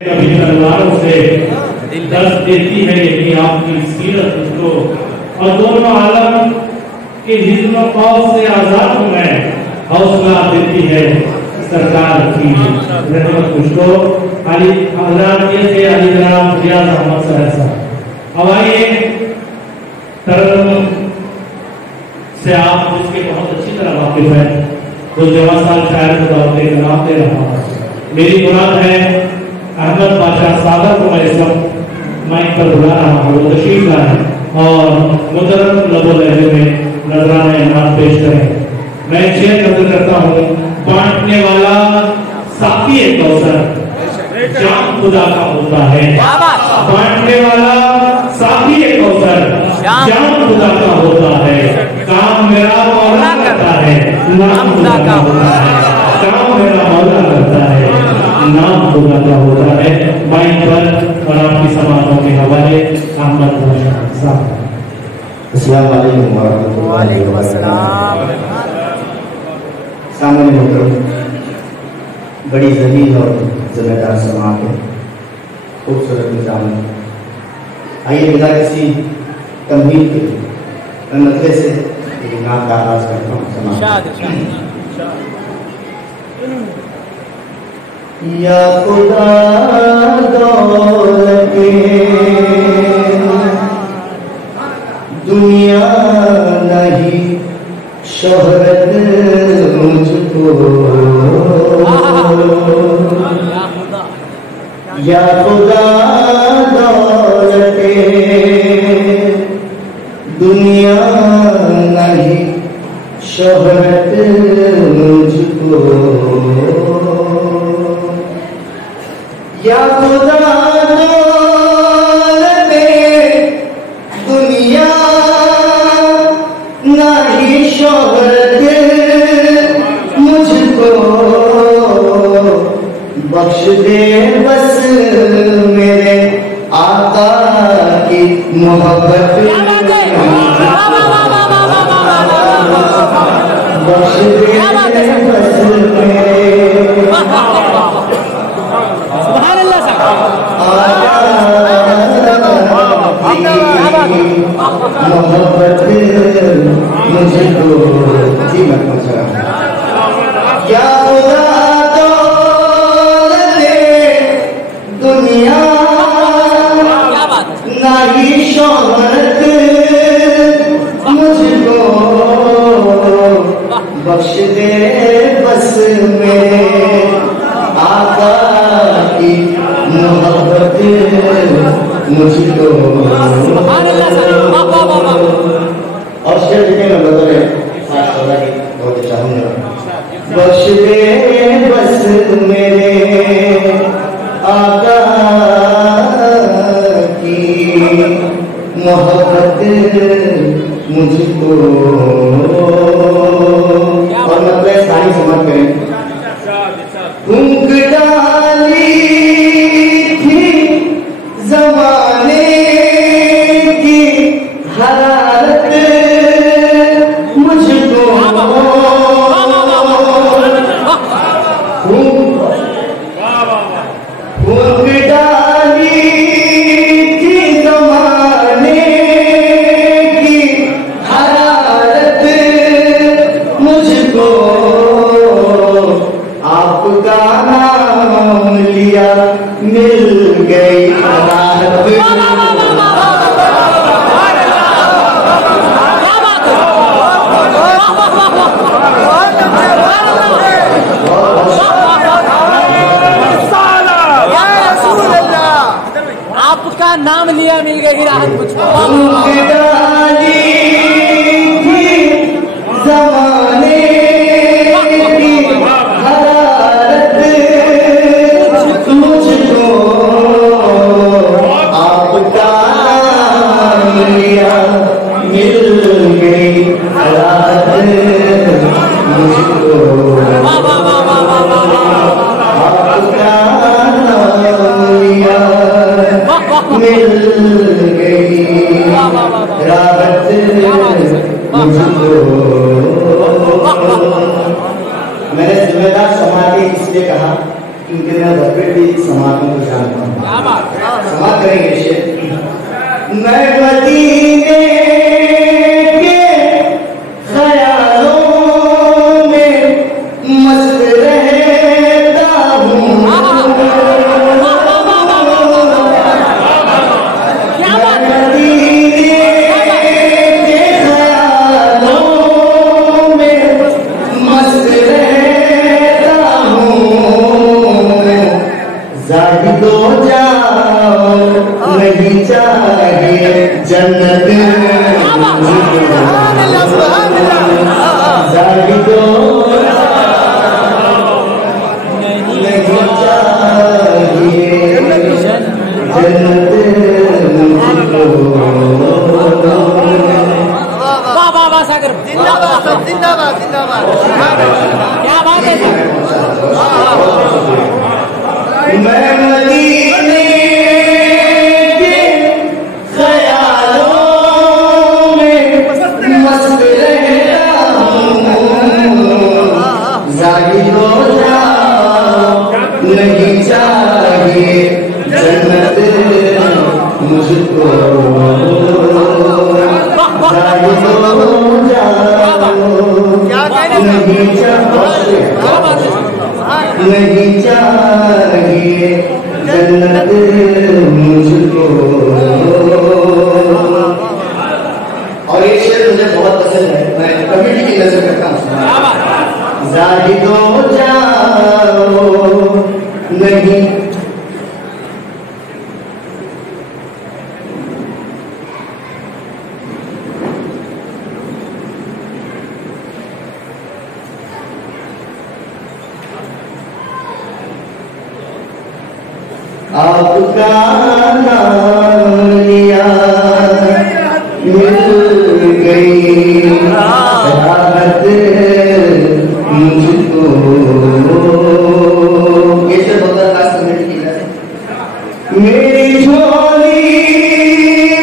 कभी तलवारों से दर्द देती है, यही आपकी सीरत उसको, और दोनों आलम के हिज़्म खौफ से आजाद में हौसला देती है सरकार की रहमत मुझको। अली हज़रात से अली जनाब रियाज अहमद साहब। अब आइए तरन्नुम से आप जिसके बहुत अच्छी तरह वाकिफ है, तो जवान साल शायर को दावत कलाम दे रहा हूँ। मेरी मुराद है अहमद बादशाह सागर को मैं इस वक्त माइक पर बुला रहा हूँ, वो तशरीफ लाए और मुदर्रम लबो लहजे में नजराना इनाम पेश करें। मैं शेर नजर करता हूँ, बांटने वाला साथी एक कौसर जाम खुदा का होता है। बांटने वाला साथी एक कौसर जाम खुदा का होता है। काम मेरा मौला करता है, नाम खुदा का होता है। काम मेरा मौला करता है, नाम खुदा का होता है। माइक पर और आपकी समातों के हवाले अहमद बादशाह साहब। अस्सलाम वालेकुम वरहमतुल्लाहि वबरकातुहू। सामने मोहतरम बड़ी ज़लील और ज़िम्मेदार समात है, खूबसूरत निज़ाम है। आइए बिना किसी तमहीद के मैं मतले से नाम का आगाज़ करता हूँ। या खुदा दौलत दुनिया नहीं शोहरत मुझको, या खुदा दौलत दुनिया नहीं शोहरत मुझको, या खुदा दौलत दुनिया नहीं शोहरत मुझको, बख्श दे बस मेरे आका की मोहब्बत, बख्श दे बस मेरे मोहब्बत मुझको जी मत पहुंचा। या खुदा दौलत दुनिया नहीं शोहरत मुझको, बख्श दे बस मेरे आका की मोहब्बत मुझको। और शेर लिखे मैं बदले बहुत चाहूंगा, बख्श दे बस मेरे आका की मोहब्बत मुझको। और मतलब सारी समझ करें, फूंक डाली थी जमाने की हरारत मुझको, फूंक डाली थी जमाने की हरारत मुझको, आपका नाम लिया मिल गई राहत। आपका नाम लिया मिल गई राहत मुझको। जमाने की हरारत मुझको, आपका नाम लिया मिल गई राहत मुझको, आपका नाम लिया मिल गई राहत मुझको। मैंने जिम्मेदार समाज इसलिए कहा क्योंकि मैं भरपेट भी समाजों को जानता समाप्त करेंगे शेर। मैं मदीने के ख्यालों में मस्त रहता हूँ, ज़ाहिदो जाओ नहीं चाहिए जन्नत, ज़ाहिदो नहीं चाहिए जन्नत मुझको। वाह वाह वाह सागर, जिंदाबाद जिंदाबाद जिंदाबाद, क्या बात है सर। मैं मदीने के ख्यालों में मस्त रहता हूँ, ज़ाहिदो जाओ नहीं चाहिए जन्नत मुझको, ज़ाहिदो जाओ नहीं चाहिए जन्नत मुझको। और ये शेर मुझे बहुत पसंद है, मैं कमेटी की नजर करता हूँ। ज़ाहिदो जाओ नहीं आपका नाम लिया मिल गई राहत मुझको। ये सब होता खास कमेटी की है। मेरी झोली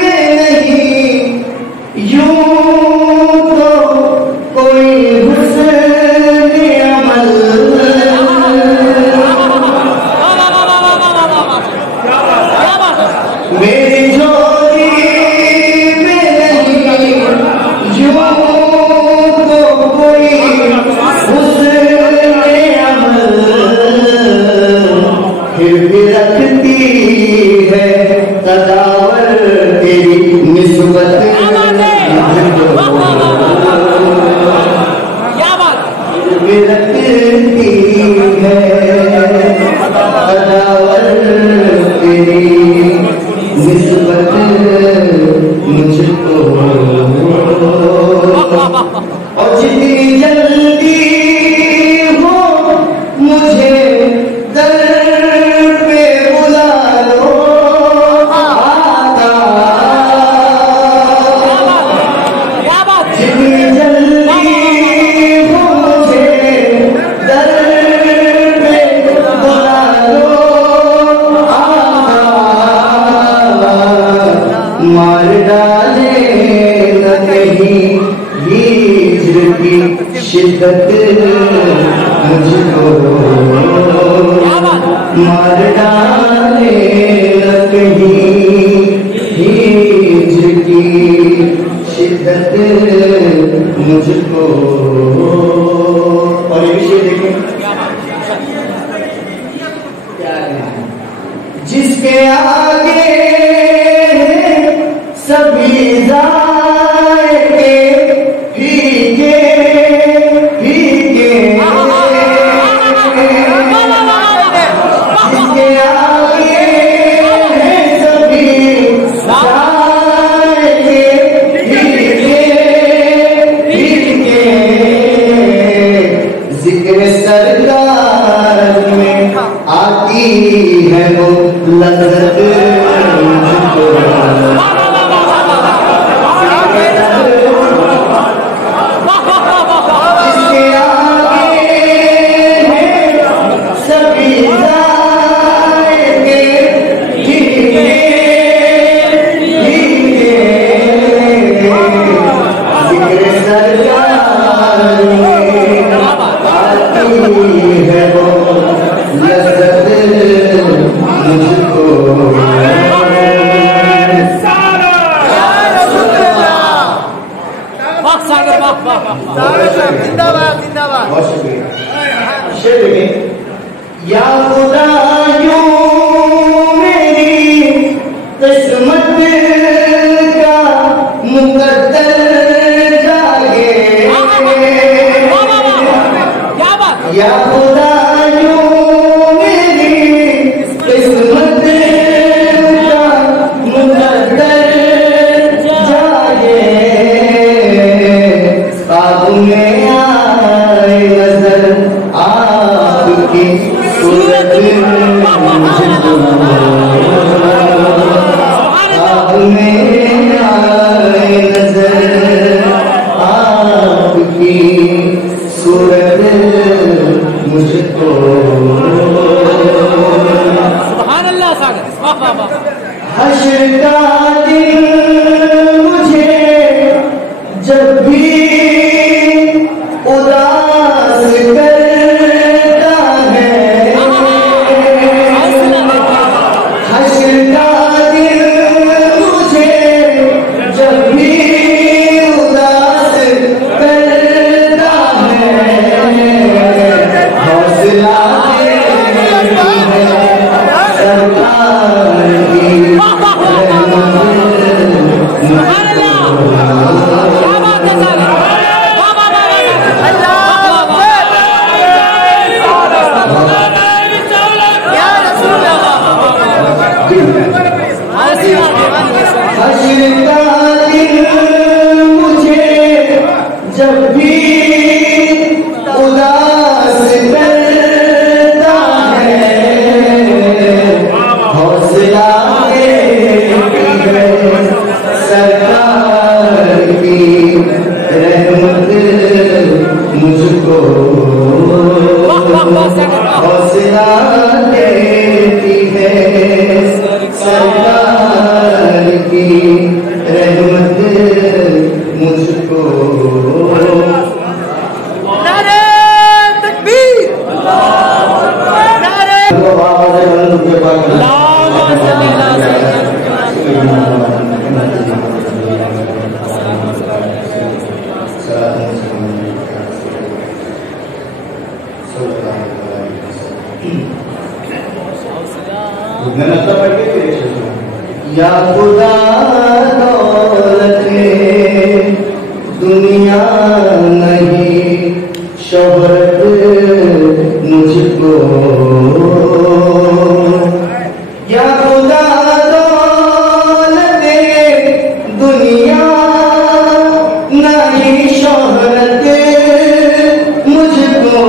में नहीं यूं तो कोई हुस्न अमल, मेरी झोली में नहीं यूं तो कोई हुस्न अमल, फिर भी रखती है तदावर तेरी निस्बत भी रखती है तदावर तेरी निस्बत मुझको। और जितनी जल्दी हो मुझे दर पे बुला लो आका, जितनी जल्दी हो मुझे दर पे बुला लो आका, मार डाले न कहीं हिज्र की शिद्दत मुझको, मार डाले न कहीं हिज्र की शिद्दत मुझको। और ये विषय देखें जिसके आगे सभी जाएंगे फीके फीके, जिसके आगे सभी जाएंगे फीके फीके, जिक्र सरकार में आती है वो लज़्ज़त मुझको। जिसके आगे सभी जाएंगे फीके फीके, जिक्र सरकार में आती है वो लज़्ज़त मुझको। शेर देखें, या खुदा यूं मेरी किस्मत का मुकद्दर जागे, या खुदा यूं मेरी किस्मत का मुकद्दर जागे, ख्वाब में आए नजर आपकी सूरत, ख्वाब में आए नजर आपकी सूरत मुझको, हश्र का दिन मुझे जब भी उदास करता है, हश्र का दिन मुझे जब भी उदास करता है, हौसला सरकार की हश्र का दिन मुझे जब भी उदास करता है, हौसला सरकार की रहमत मुझको, हौसला देती है सरकार की रहमत मुझको। नारे तकबीर, नारे या खुदा दौलत दुनिया नहीं शोहरत मुझको, या खुदा दौलत दुनिया नहीं शोहरत मुझको,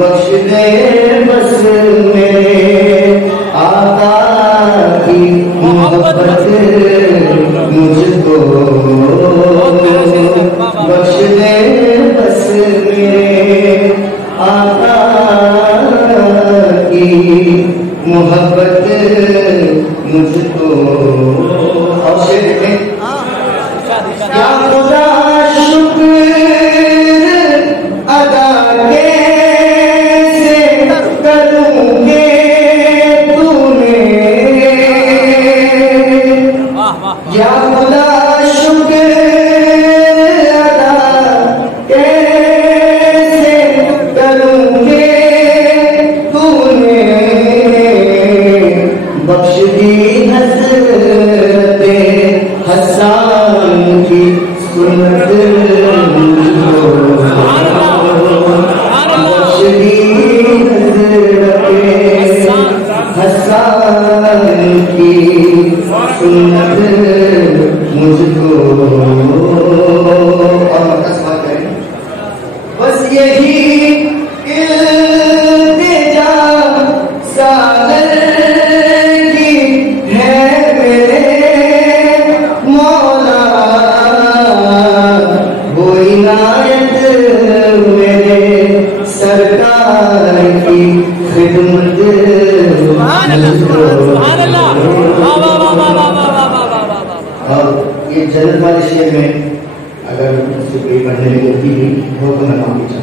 बख्श दे बस मेरे आका की मोहब्बत मुझको, बख्श दे बस मेरे आका की मोहब्बत मुझको। और शेर देखें, या खुदा शुक्र अदा कैसे करूँगे तूने, या खुदा शुक्र अदा कैसे करूँगे तूने, बख्श दी हज़रत हसन की सुन्नत मुझको, बख्श दी हज़रत हसन की सुन्नत मुझको। और मक्का करें, बस यही इल्तिजा सागर की है मेरे मौला, वो इनायत मेरे सरकार की खिदमत मुझको। और ये जन्नत वाले शेर में अगर उससे कोई पढ़ने में गलती हुई हो तो मैं माफी चाहूँ।